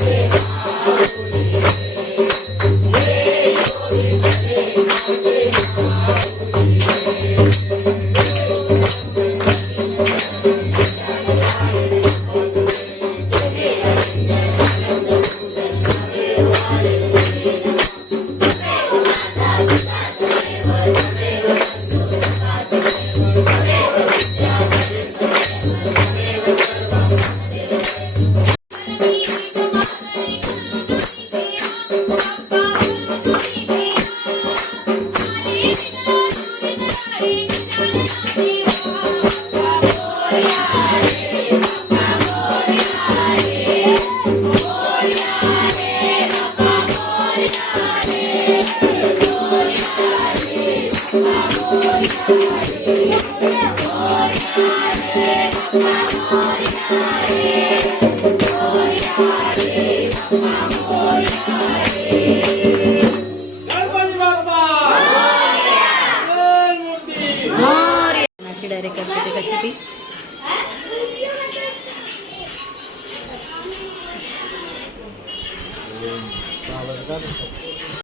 गणपती अशी करते ते कशी ती? बाबा